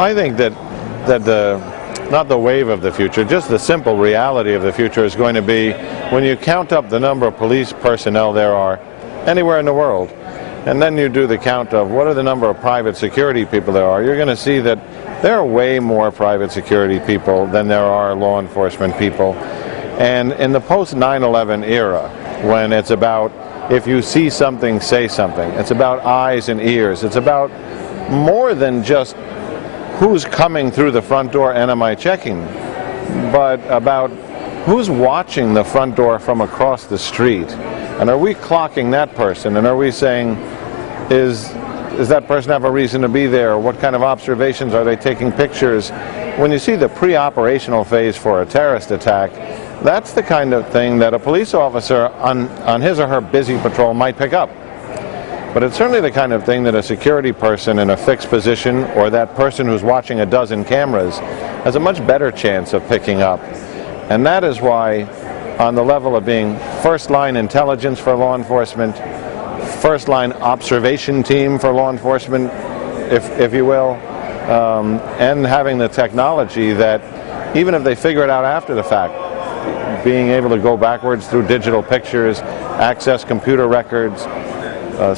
I think that not the wave of the future, just the simple reality of the future is going to be when you count up the number of police personnel there are anywhere in the world, and then you do the count of what are the number of private security people there are, you're going to see that there are way more private security people than there are law enforcement people. And in the post 9/11 era, when it's about if you see something, say something, it's about eyes and ears, it's about more than just who's coming through the front door and am I checking, but about who's watching the front door from across the street. And are we clocking that person? And are we saying, is that person have a reason to be there? What kind of observations? Are they taking pictures? When you see the pre-operational phase for a terrorist attack, that's the kind of thing that a police officer on his or her busy patrol might pick up. But it's certainly the kind of thing that a security person in a fixed position or that person who's watching a dozen cameras has a much better chance of picking up. And that is why, on the level of being first-line intelligence for law enforcement, first-line observation team for law enforcement, if you will, and having the technology that, even if they figure it out after the fact, being able to go backwards through digital pictures, access computer records,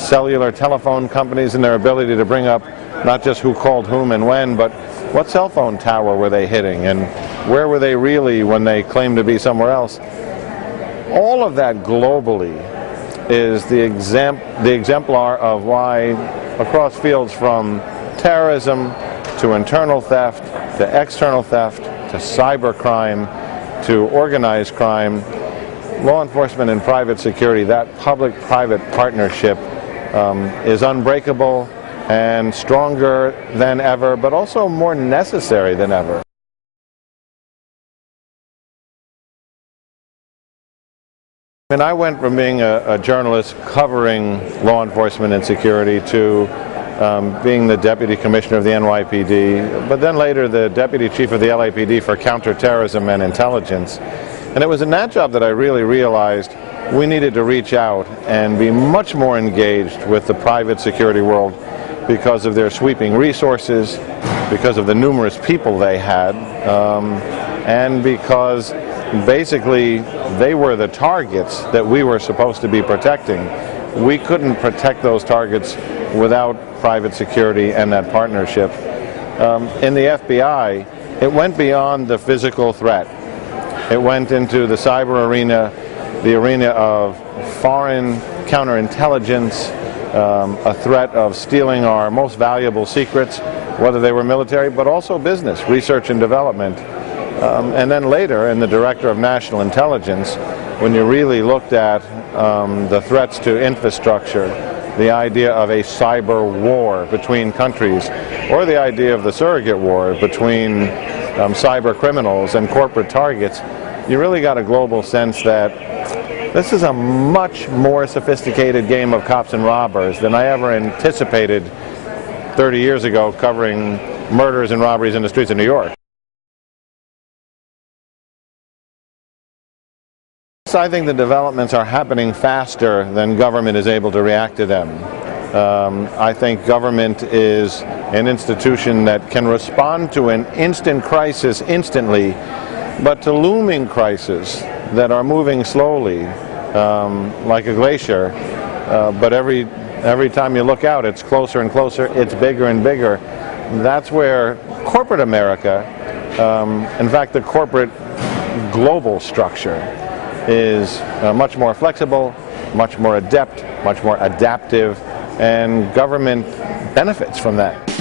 cellular telephone companies and their ability to bring up not just who called whom and when, but what cell phone tower were they hitting and where were they really when they claimed to be somewhere else. All of that globally is the exemplar of why across fields from terrorism to internal theft to external theft to cybercrime to organized crime, law enforcement and private security, that public-private partnership is unbreakable and stronger than ever, but also more necessary than ever. And I went from being a journalist covering law enforcement and security to being the Deputy Commissioner of the NYPD, but then later the Deputy Chief of the LAPD for Counterterrorism and Intelligence. And it was in that job that I really realized we needed to reach out and be much more engaged with the private security world because of their sweeping resources, because of the numerous people they had, and because basically they were the targets that we were supposed to be protecting. We couldn't protect those targets without private security and that partnership. In the FBI, it went beyond the physical threat. It went into the cyber arena, the arena of foreign counterintelligence, a threat of stealing our most valuable secrets, whether they were military, but also business, research and development. And then later, in the Director of National Intelligence, when you really looked at the threats to infrastructure, the idea of a cyber war between countries, or the idea of the surrogate war between cyber criminals and corporate targets, you really got a global sense that this is a much more sophisticated game of cops and robbers than I ever anticipated 30 years ago covering murders and robberies in the streets of New York. I think the developments are happening faster than government is able to react to them. I think government is an institution that can respond to an instant crisis instantly, but to looming crises that are moving slowly, like a glacier, but every time you look out it's closer and closer, it's bigger and bigger. That's where corporate America, in fact the corporate global structure, is much more flexible, much more adept, much more adaptive, and government benefits from that.